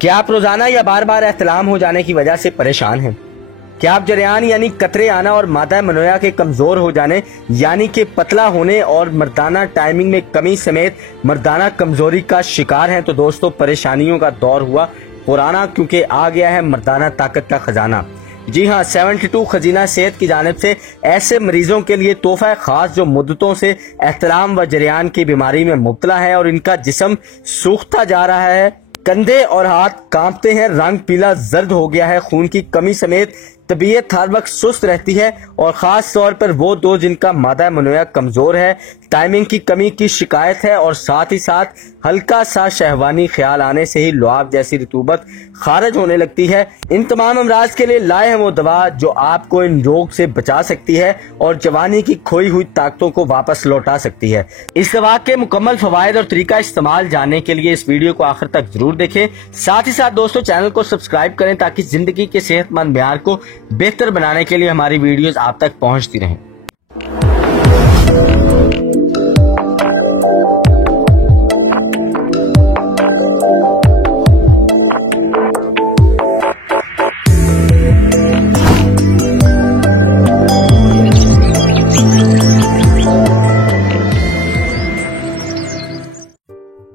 क्या आप रोजाना या बार बार एहतलाम हो जाने की वजह से परेशान हैं? क्या आप जरियान यानी कतरे आना और मादा मनोया के कमजोर हो जाने यानी कि पतला होने और मर्दाना टाइमिंग में कमी समेत मर्दाना कमजोरी का शिकार हैं? तो दोस्तों परेशानियों का दौर हुआ पुराना, क्योंकि आ गया है मर्दाना ताकत का खजाना। जी हाँ, 72 खजीना सेहत की जानिब से ऐसे मरीजों के लिए तोहफा खास जो मुद्दतों से एहतलाम व जरियान की बीमारी में मुब्तला है और इनका जिस्म सूखता जा रहा है, कंधे और हाथ कांपते हैं, रंग पीला जर्द हो गया है, खून की कमी समेत तबीयत हर वक्त सुस्त रहती है और खास तौर पर वो दो जिनका मादा मनोया कमजोर है, टाइमिंग की कमी की शिकायत है और साथ ही साथ हल्का सा शहवानी ख्याल आने से ही लुआब जैसी रतूबत खारिज होने लगती है। इन तमाम अमराज के लिए लाए हैं वो दवा जो आपको इन रोग से बचा सकती है और जवानी की खोई हुई ताकतों को वापस लौटा सकती है। इस दवा के मुकम्मल फवायद और तरीका इस्तेमाल जानने के लिए इस वीडियो को आखिर तक जरूर देखें। साथ ही साथ दोस्तों चैनल को सब्सक्राइब करें ताकि जिंदगी के सेहतमंद मेयार को बेहतर बनाने के लिए हमारी वीडियोस आप तक पहुंचती रहें।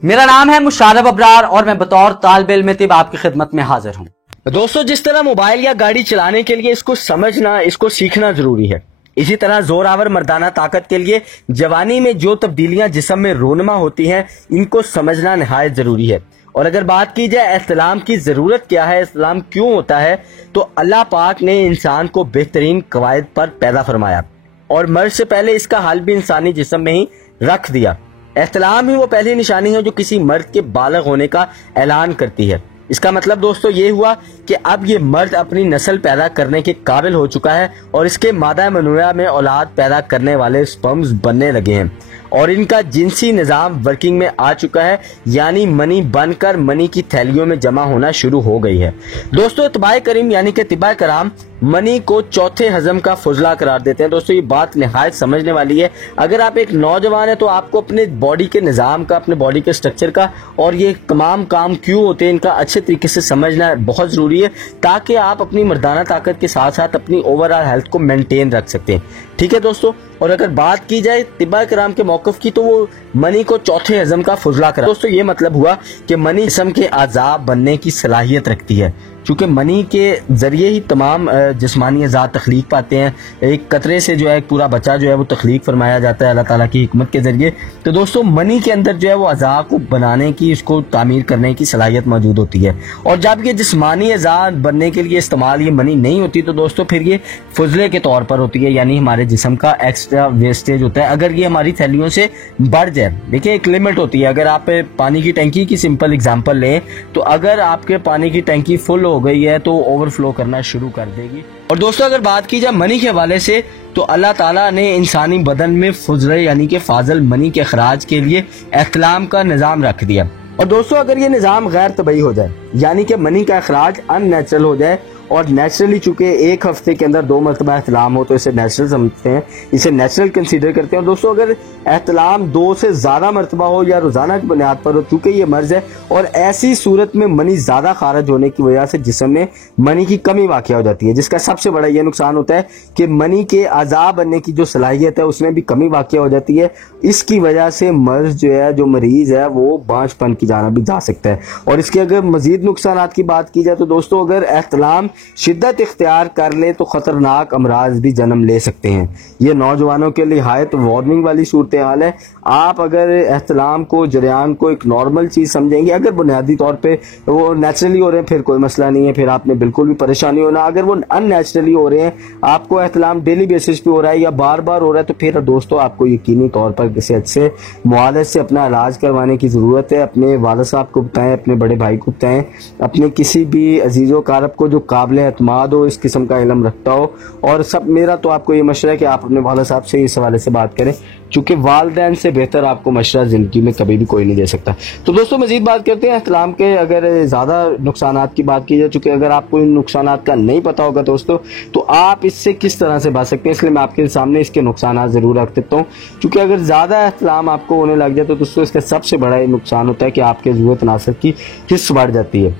मेरा नाम है मुशारफ अबरार और मैं बतौर तालिब इल्म तिब आपकी खिदमत में हाजिर हूँ। दोस्तों जिस तरह मोबाइल या गाड़ी चलाने के लिए इसको समझना, इसको सीखना जरूरी है, इसी तरह जोरावर मर्दाना ताकत के लिए जवानी में जो तब्दीलियां जिस्म में रोनमा होती हैं इनको समझना निहायत जरूरी है। और अगर बात की जाए एहतलाम की जरूरत क्या है, एहतलाम क्यों होता है, तो अल्लाह पाक ने इंसान को बेहतरीन कवायद पर पैदा फरमाया और मर्द से पहले इसका हल भी इंसानी जिस्म में ही रख दिया। एहतलाम ही वो पहली निशानी है जो किसी मर्द के बालग होने का ऐलान करती है। इसका मतलब दोस्तों ये हुआ कि अब ये मर्द अपनी नस्ल पैदा करने के काबिल हो चुका है और इसके मादा मनोया में औलाद पैदा करने वाले स्पर्म्स बनने लगे हैं और इनका जिनसी निज़ाम वर्किंग में आ चुका है, यानी मनी बनकर मनी की थैलियों में जमा होना शुरू हो गई है। दोस्तों तिबाए करीम यानी कि तिबाए कराम मनी को चौथे हजम का फुजला करार देते हैं। दोस्तों ये बात निहायत समझने वाली है। अगर आप एक नौजवान है तो आपको अपने बॉडी के निज़ाम का, अपने बॉडी के स्ट्रक्चर का और ये तमाम काम क्यों होते हैं इनका अच्छे तरीके से समझना बहुत जरूरी है ताकि आप अपनी मर्दाना ताकत के साथ साथ अपनी ओवरऑल हेल्थ को मेंटेन रख सकते हैं। ठीक है दोस्तों, और अगर बात की जाए तिबाए कराम के मौक़िफ़ की तो वो मनी को चौथे हजम का फुजला करा। दोस्तों ये मतलब हुआ कि मनी जिस्म के आज़ाब बनने की सलाहियत रखती है, क्योंकि मनी के जरिए ही तमाम जिस्मानी अज़ाद तख्लीक पाते हैं। एक कतरे से जो है एक पूरा बच्चा जो है वो तख्लीक फरमाया जाता है अल्लाह ताला की हिकमत के जरिए। तो दोस्तों मनी के अंदर जो है वो अज़ा को बनाने की, उसको तामीर करने की सलाहियत मौजूद होती है और जब ये जिस्मानी अज़ाद बनने के लिए इस्तेमाल ये मनी नहीं होती तो दोस्तों फिर ये फुजले के तौर पर होती है, यानी हमारे जिस्म का एक्स्ट्रा वेस्टेज होता है अगर ये हमारी थैलियों से बढ़ जाए। देखिए एक लिमिट होती है। अगर आप पानी की टंकी की सिंपल एग्जांपल लें तो अगर आपके पानी की टंकी फुल हो गई है तो ओवरफ्लो करना शुरू कर देगी। और दोस्तों अगर बात की जाए मनी के हवाले से तो अल्लाह ताला ने इंसानी बदन में फुजले यानी कि फाजल मनी के अखराज के लिए एहतलाम का निज़ाम रख दिया। और दोस्तों अगर ये निज़ाम गैर तबई हो जाए यानी कि मनी का अखराज अननेचुरल हो जाए और नेचुरली चूंकि एक हफ्ते के अंदर 2 मरतबा एहतलाम हो तो इसे नेचुरल समझते हैं, इसे नेचुरल कंसीडर करते हैं। और दोस्तों अगर एहतलाम 2 से ज़्यादा मरतबा हो या रोज़ाना की बुनियाद पर हो, चूंकि ये मर्ज है और ऐसी सूरत में मनी ज़्यादा खारिज होने की वजह से जिस्म में मनी की कमी वाक़ हो जाती है, जिसका सबसे बड़ा ये नुकसान होता है कि मनी के अज़ा बनने की जो सलाहियत है उसमें भी कमी वाक़ हो जाती है। इसकी वजह से मर्ज जो है, जो मरीज़ है वो बांझपन की जाना भी जा सकता है। और इसके अगर मज़ीद नुकसान की बात की जाए तो दोस्तों अगर एहतलाम शिद्दत इख्तियार कर ले तो खतरनाक अमराज भी जन्म ले सकते हैं। ये नौजवानों के लिए हायत वार्निंग वाली सूरत हाल है। आप अगर एहतलाम को, जरियान को एक नॉर्मल चीज़ समझेंगे, अगर बुनियादी तौर पे वो नेचुरली हो रहे हैं फिर कोई मसला नहीं है, फिर आपने बिल्कुल भी परेशानी होना। अगर वो अननेचुरली हो रहे हैं, आपको एहतलाम डेली बेसिस पे हो रहा है या बार बार हो रहा है तो फिर दोस्तों आपको यकीनी तौर पर किसी अच्छे मुआलिज से अपना इलाज करवाने की ज़रूरत है। अपने वालिद साहब को बताएं, अपने बड़े भाई को बताएं, अपने किसी भी अजीज़ो कारब को जो काबिल एतमाद हो, इस किस्म का इल्म रखता हो। और सब मेरा तो आपको ये मशवरा है कि आप अपने वालिद साहब से इस हवाले से बात करें, चूंकि वालिदैन से बेहतर आपको मशवरा जिंदगी में कभी भी कोई नहीं दे सकता। तो दोस्तों मजीद बात करते हैं एहतलाम के। अगर ज़्यादा नुकसानात की बात की जाए, चूंकि अगर आपको इन नुकसानात का नहीं पता होगा दोस्तों तो आप इससे किस तरह से बच सकते हैं, इसलिए मैं आपके सामने इसके नुकसानात ज़रूर रख देता हूँ। चूँकि अगर ज़्यादा एहतलाम आपको होने लग जाए तो दोस्तों इसका सबसे बड़ा नुकसान होता है कि आपके ज़रूरत तनासर की हिस्स बढ़ जाती है।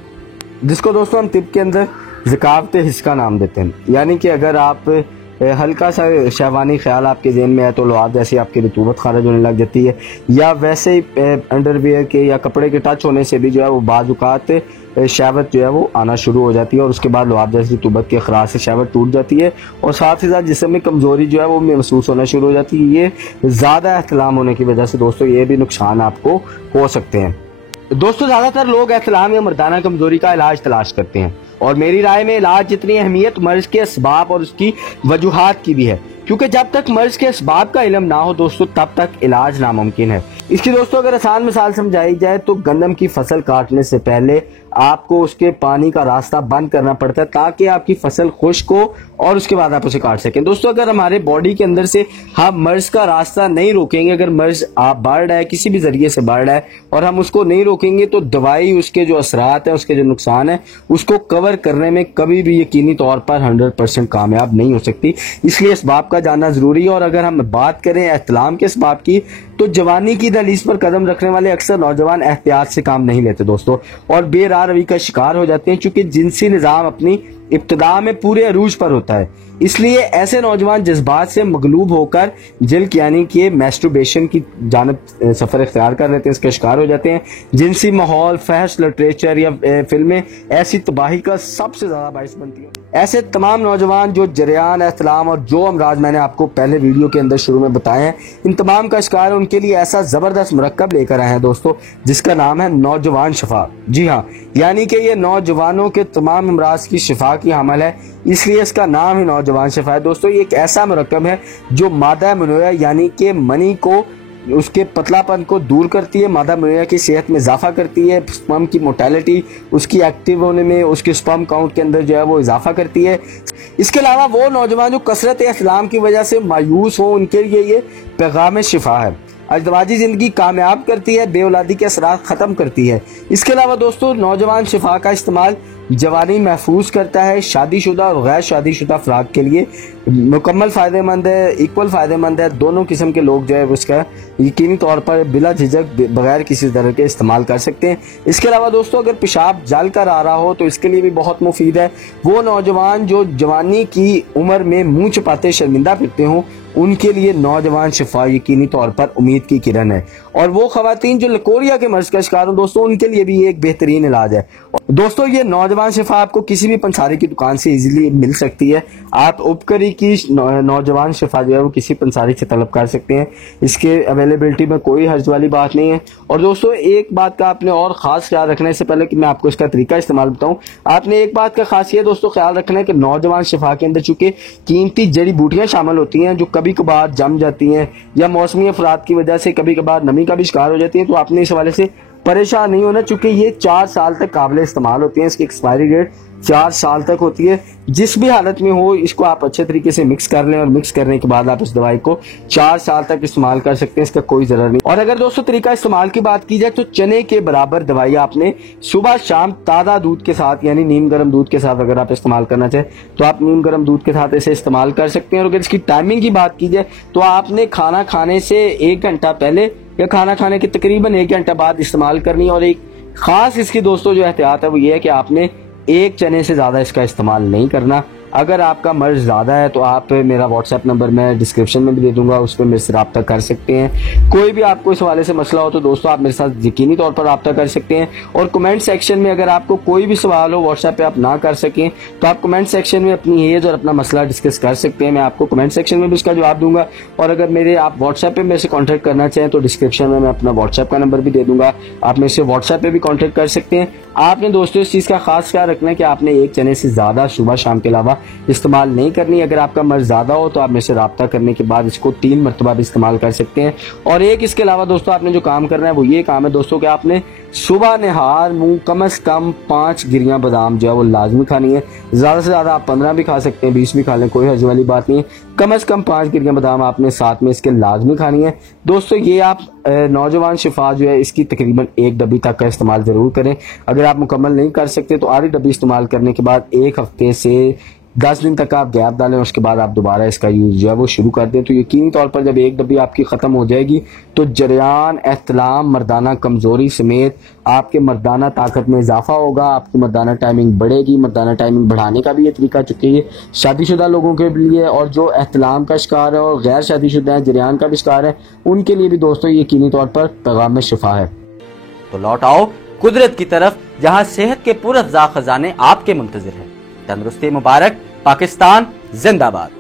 जिसको दोस्तों हम तिब के अंदर ज़कावत हिस्का नाम देते हैं। यानी कि अगर आप हल्का सा शहवानी ख्याल आपके ज़हन में है तो लुआब जैसे आपकी रतूबत खारिज होने लग जाती है, या वैसे ही अंडरवियर के या कपड़े के टच होने से भी जो है वो बाज़-औक़ात शहवत जो है वो आना शुरू हो जाती है, और उसके बाद लुआब जैसी रतूबत के अखराज से शहवत टूट जाती है, और साथ ही साथ जिस्म में कमज़ोरी जो है वो महसूस होना शुरू हो जाती है। ये ज़्यादा एहतलाम होने की वजह से दोस्तों ये भी नुकसान आपको हो सकते हैं। दोस्तों ज़्यादातर लोग एहतलाम या मर्दाना कमज़ोरी का इलाज तलाश करते हैं, और मेरी राय में इलाज जितनी अहमियत मर्ज के असबाब और उसकी वजूहात की भी है, क्योंकि जब तक मर्ज के असबाब का इल्म ना हो दोस्तों तब तक इलाज नामुमकिन है। इसकी दोस्तों अगर आसान मिसाल समझाई जाए तो गंदम की फसल काटने से पहले आपको उसके पानी का रास्ता बंद करना पड़ता है ताकि आपकी फसल खुश्क हो और उसके बाद आप उसे काट सकें। दोस्तों अगर हमारे बॉडी के अंदर से हम मर्ज का रास्ता नहीं रोकेंगे, अगर मर्ज आप बढ़ रहा है किसी भी जरिए से बढ़ रहा है और हम उसको नहीं रोकेंगे तो दवाई उसके जो असरात है, उसके जो नुकसान है, उसको कवर करने में कभी भी यकीनी तौर पर 100% कामयाब नहीं हो सकती। इसलिए इसबाब का जानना जरूरी है। और अगर हम बात करें एहतलाम के इसबाब की तो जवानी की दहलीज पर कदम रखने वाले अक्सर नौजवान एहतियात से काम नहीं लेते दोस्तों, और बेराह रवि का शिकार हो जाते हैं, चूंकि जिनसी निज़ाम अपनी इब्तिदा में पूरे अरूज पर होता है। इसलिए ऐसे नौजवान जज्बात से मगलूब होकर जिल्क यानी कि मैस्टरबेशन की जानब सफर इख्तियार कर लेते हैं, इसका शिकार हो जाते हैं। जिनसी माहौल, फहश, लिटरेचर या फिल्में ऐसी तबाही का सबसे ज्यादा बाइस बनती है। ऐसे तमाम नौजवान जो जरियान, एहतलाम और जो अमराज मैंने आपको पहले वीडियो के अंदर शुरू में बताए हैं, इन तमाम का शिकार उनके लिए ऐसा जबरदस्त मुरक्कब लेकर आए हैं दोस्तों, जिसका नाम है नौजवान शिफा। जी हाँ, यानी कि ये नौजवानों के तमाम अमराज की शिफा की हमल है, इसलिए इसका नाम ही नौजवान शिफा है। दोस्तों ये एक ऐसा मुरक्कब है जो मादा मनोया यानी कि मनी को, उसके पतलापन को दूर करती है, मादा मनोया की सेहत में इजाफा करती है, स्पर्म की मोर्टेलिटी, उसकी एक्टिव होने में, उसके स्पर्म काउंट के अंदर जो है वो इजाफा करती है। इसके अलावा वो नौजवान जो कसरत इस्लाम की वजह से मायूस हो, उनके लिए ये पैगाम शिफा है। अज़दवाजी ज़िंदगी कामयाब करती है, बेऔलादी के असरात ख़त्म करती है। इसके अलावा दोस्तों नौजवान शिफा का इस्तेमाल जवानी महफूज करता है, शादीशुदा और गैर शादीशुदा अफराद के लिए मुकम्मल फ़ायदेमंद है, इक्वल फ़ायदेमंद है। दोनों किस्म के लोग जो है उसका यकीनी तौर पर बिला झिझक बगैर किसी तरह के इस्तेमाल कर सकते हैं। इसके अलावा दोस्तों अगर पेशाब जल कर आ रहा हो तो इसके लिए भी बहुत मुफीद है। वो नौजवान जो जवानी की उम्र में मुँह छुपाते शर्मिंदा फिरते हों, उनके लिए नौजवान शिफा यकीनी तौर पर उम्मीद की किरण है। और वो खवातीन जो लकोरिया के मर्ज का शिकार हो दोस्तों, उनके लिए भी एक बेहतरीन इलाज है। दोस्तों ये नौजवान शिफा आपको किसी भी पंसारी की दुकान से इजीली मिल सकती है। आप उपकरी की नौजवान शिफा जो है वो किसी पंसारी से तलब कर सकते हैं, इसके अवेलेबिलिटी में कोई हर्ज वाली बात नहीं है। और दोस्तों एक बात का आपने और ख़ास ख्याल रखना है, इससे पहले कि मैं आपको इसका तरीका इस्तेमाल बताऊं, आपने एक बात का खास ये दोस्तों ख्याल रखना है कि नौजवान शिफा के अंदर चूंकि कीमती जड़ी बूटियाँ शामिल होती हैं जो कभी कभार जम जाती हैं या मौसमी अफराद की वजह से कभी कभार नमी का भी शिकार हो जाती है, तो आपने इस हवाले से परेशान नहीं होना, चूंकि ये 4 साल तक काबिल इस्तेमाल होती हैं। इसकी एक्सपायरी डेट 4 साल तक होती है। जिस भी हालत में हो इसको आप अच्छे तरीके से मिक्स कर लें, और मिक्स करने के बाद आप इस दवाई को 4 साल तक इस्तेमाल कर सकते हैं, इसका कोई जरूर नहीं। और अगर दोस्तों तरीका इस्तेमाल की बात की जाए तो चने के बराबर दवाई आपने सुबह शाम ताज़ा दूध के साथ यानी नीम गर्म दूध के साथ अगर आप इस्तेमाल करना चाहें तो आप नीम गर्म दूध के साथ इसे इस्तेमाल कर सकते हैं। और अगर इसकी टाइमिंग की बात की जाए तो आपने खाना खाने से 1 घंटा पहले या खाना खाने के तकरीबन 1 घंटा बाद इस्तेमाल करनी है। और एक खास इसकी दोस्तों जो एहतियात है वो ये है कि आपने एक चने से ज़्यादा इसका इस्तेमाल नहीं करना। अगर आपका मर्ज ज़्यादा है तो आप मेरा व्हाट्सएप नंबर मैं डिस्क्रिप्शन में भी दे दूंगा, उस पर मेरे से रब्ता कर सकते हैं। कोई भी आपको इस हवाले से मसला हो तो दोस्तों आप मेरे साथ यकीनी तौर पर रब्ता कर सकते हैं। और कमेंट सेक्शन में अगर आपको कोई भी सवाल हो व्हाट्सएप पे आप ना कर सकें तो आप कमेंट सेक्शन में अपनी एज और अपना मसला डिस्कस कर सकते हैं, मैं आपको कमेंट सेक्शन में भी उसका जवाब दूंगा। और अगर मेरे आप व्हाट्सएप पे मेरे से कॉन्टैक्ट करना चाहें तो डिस्क्रिप्शन में मैं अपना व्हाट्सएप का नंबर भी दे दूंगा, आप मेरे से व्हाट्सएप पे भी कॉन्टैक्ट कर सकते हैं। आपने दोस्तों इस चीज़ का खास ख्याल रखना है कि आपने एक चने से ज़्यादा सुबह शाम के अलावा इस्तेमाल नहीं करनी। अगर आपका मर्ज ज़्यादा हो तो आप मेरे से रब्ता करने के बाद इसको 3 मरतबा भी इस्तेमाल कर सकते हैं। और एक इसके अलावा दोस्तों आपने जो काम करना है वो ये काम है दोस्तों कि आपने सुबह नहार मुंह कम से कम 5 गिरियां बादाम जो है वो लाजमी खानी है। ज़्यादा से ज़्यादा आप 15 भी खा सकते हैं, 20 भी खा लें, कोई हर्ज वाली बात नहीं है। कम से कम 5 गिरियां बादाम आपने साथ में इसके लाजमी खानी है। दोस्तों ये आप नौजवान शिफा जो है इसकी तकरीबन 1 डब्बी तक का इस्तेमाल ज़रूर करें। अगर आप मुकम्मल नहीं कर सकते तो आधी डब्बी इस्तेमाल करने के बाद 1 हफ्ते से 10 दिन तक आप गैप डालें, उसके बाद आप दोबारा इसका यूज़ जो है वो शुरू कर दें। तो यकीनी तौर पर जब 1 डब्बी आपकी ख़त्म हो जाएगी तो जरियान, एहतलाम, मर्दाना कमज़ोरी समेत आपके मर्दाना ताकत में इजाफा होगा, आपकी मर्दाना टाइमिंग बढ़ेगी। मर्दाना टाइमिंग बढ़ाने का भी ये तरीका चुके ये शादीशुदा लोगों के लिए और जो एहतलाम का शिकार है और गैर शादीशुदा है, जरियान का भी शिकार है, उनके लिए भी दोस्तों यकीनी तौर पर पैगाम शिफा है। तो लौट आओ कुदरत की तरफ, जहां सेहत के पूरज़ा खजाने आपके मुंतजिर हैं। तंदुरुस्ती मुबारक, पाकिस्तान जिंदाबाद।